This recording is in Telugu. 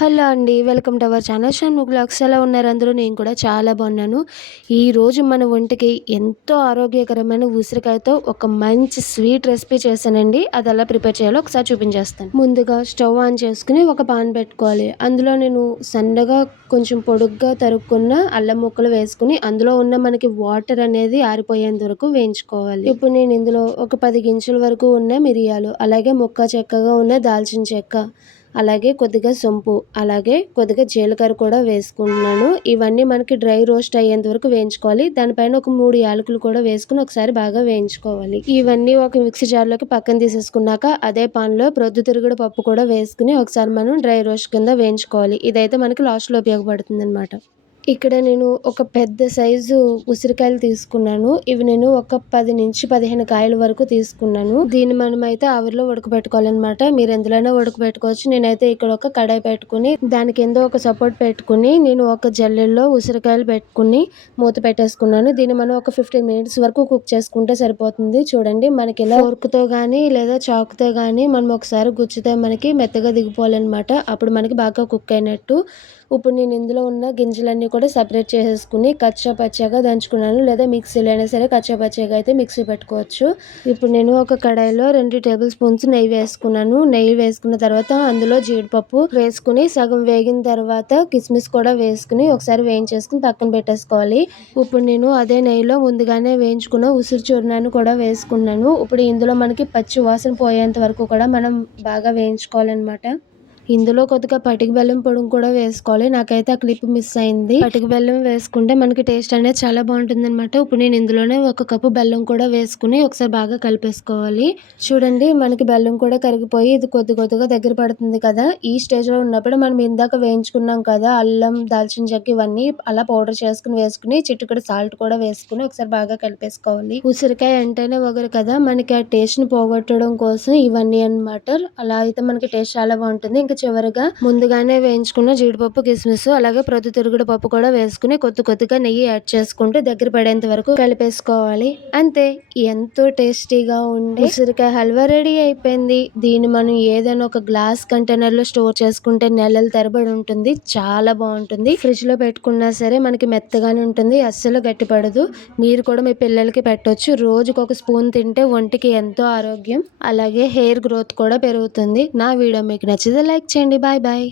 హలో అండి welcome to our channel. Shanmukh blogs ఎలా ఉన్నారు అందరూ. నేను కూడా చాలా బాగున్నాను. ఈరోజు మన ఒంటికి ఎంతో ఆరోగ్యకరమైన ఉసిరికాయతో ఒక మంచి స్వీట్ రెసిపీ చేశానండి. అది ఎలా ప్రిపేర్ చేయాలో ఒకసారి చూపించేస్తాను. ముందుగా స్టవ్ ఆన్ చేసుకుని ఒక పాన్ పెట్టుకోవాలి. అందులో నేను సన్నగా కొంచెం పొడుగ్గా తరుక్కున్న అల్లం ముక్కలు వేసుకుని అందులో ఉన్న మనకి వాటర్ అనేది ఆరిపోయేంత వరకు వేయించుకోవాలి. ఇప్పుడు నేను ఇందులో ఒక పది గింజల వరకు ఉన్న మిరియాలు అలాగే ముక్క చెక్కగా ఉన్న దాల్చిన చెక్క అలాగే కొద్దిగా సొంపు అలాగే కొద్దిగా జీలకర్ర కూడా వేసుకుంటున్నాను ఇవన్నీ మనకి డ్రై రోస్ట్ అయ్యేంత వరకు వేయించుకోవాలి. దానిపైన ఒక మూడు యాలకులు కూడా వేసుకుని ఒకసారి బాగా వేయించుకోవాలి. ఇవన్నీ ఒక మిక్సీ జార్లోకి పక్కన తీసేసుకున్నాక అదే పాన్లో ప్రొద్దుతిరుగుడు పప్పు కూడా వేసుకుని ఒకసారి మనం డ్రై రోస్ట్ కింద వేయించుకోవాలి. ఇదైతే మనకి లాస్ట్లో ఉపయోగపడుతుంది అనమాట ఇక్కడ నేను ఒక పెద్ద సైజు ఉసిరికాయలు తీసుకున్నాను. ఇవి నేను ఒక పది నుంచి పదిహేను కాయల వరకు తీసుకున్నాను. దీన్ని మనం అయితే ఆవిరిలో ఉడకబెట్టుకోవాలన్నమాట. మీరు ఎందులోనే ఉడకబెట్టుకోవచ్చు. నేనైతే ఇక్కడ ఒక కడాయి పెట్టుకుని దాని కింద ఒక సపోర్ట్ పెట్టుకుని నేను ఒక జల్లెల్లో ఉసిరికాయలు పెట్టుకుని మూత పెట్టేసుకున్నాను. దీన్ని మనం ఒక ఫిఫ్టీన్ మినిట్స్ వరకు కుక్ చేసుకుంటే సరిపోతుంది. చూడండి మనకి ఇలా ఉరుకుతో కానీ లేదా చాకుతో కానీ మనం ఒకసారి గుచ్చితే మనకి మెత్తగా దిగిపోవాలన్నమాట. అప్పుడు మనకి బాగా కుక్ అయినట్టు. ఇప్పుడు నేను ఇందులో ఉన్న గింజలన్నీ కూడా సపరేట్ చేసేసుకుని కచ్చపచ్చగా దంచుకున్నాను. లేదా మిక్సీలో అయినా సరే కచ్చపచ్చగా అయితే మిక్సీ పెట్టుకోవచ్చు. ఇప్పుడు నేను ఒక కడాయిలో రెండు టేబుల్ స్పూన్స్ నెయ్యి వేసుకున్నాను. నెయ్యి వేసుకున్న తర్వాత అందులో జీడిపప్పు వేసుకుని సగం వేగిన తర్వాత కిస్మిస్ కూడా వేసుకుని ఒకసారి వేయించేసుకుని పక్కన పెట్టేసుకోవాలి. ఇప్పుడు నేను అదే నెయ్యిలో ముందుగానే వేయించుకున్న ఉసిరి చూర్ణాన్ని కూడా వేసుకున్నాను. ఇప్పుడు ఇందులో మనకి పచ్చి వాసన పోయేంత వరకు కూడా మనం బాగా వేయించుకోవాలన్నమాట. ఇందులో కొద్దిగా పటిక బెల్లం పొడి కూడా వేసుకోవాలి. నాకైతే ఆ క్లిప్ మిస్ అయింది. పటిక బెల్లం వేసుకుంటే మనకి టేస్ట్ అనేది చాలా బాగుంటుంది అనమాట ఇప్పుడు నేను ఇందులోనే ఒక కప్పు బెల్లం కూడా వేసుకుని ఒకసారి బాగా కలిపేసుకోవాలి. చూడండి మనకి బెల్లం కూడా కరిగిపోయి ఇది కొద్ది కొద్దిగా దగ్గర పడుతుంది కదా. ఈ స్టేజ్లో ఉన్నప్పుడు మనం ఇందాక వేయించుకున్నాం కదా అల్లం దాల్చిన చెక్క ఇవన్నీ అలా పౌడర్ చేసుకుని వేసుకుని చిట్టుకడ సాల్ట్ కూడా వేసుకుని ఒకసారి బాగా కలిపేసుకోవాలి. ఉసిరికాయ అంటేనే ఒకరు కదా మనకి ఆ టేస్ట్ని పోగొట్టడం కోసం ఇవన్నీ అనమాట అలా అయితే మనకి టేస్ట్ చాలా బాగుంటుంది. ఇంకా చివరిగా ముందుగానే వేయించుకున్న జీడిపప్పు కిస్మిస్ అలాగే ప్రొద్దుతిరుగుడు పప్పు కూడా వేసుకుని కొద్ది కొద్దిగా నెయ్యి యాడ్ చేసుకుంటూ దగ్గర పడేంత వరకు కలిపేసుకోవాలి. అంతే ఎంతో టేస్టీగా ఉండి ఉసిరికాయ హల్వా రెడీ అయిపోయింది. దీన్ని మనం ఏదైనా ఒక గ్లాస్ కంటైనర్లో స్టోర్ చేసుకుంటే నెలల తరబడి ఉంటుంది. చాలా బాగుంటుంది. ఫ్రిడ్జ్లో పెట్టుకున్నా సరే మనకి మెత్తగానే ఉంటుంది. అస్సలు గట్టిపడదు. మీరు కూడా మీ పిల్లలకి పెట్టొచ్చు. రోజుకు ఒక స్పూన్ తింటే ఒంటికి ఎంతో ఆరోగ్యం అలాగే హెయిర్ గ్రోత్ కూడా పెరుగుతుంది. నా వీడియో మీకు నచ్చితే లైక్ చేయండి. Bye bye.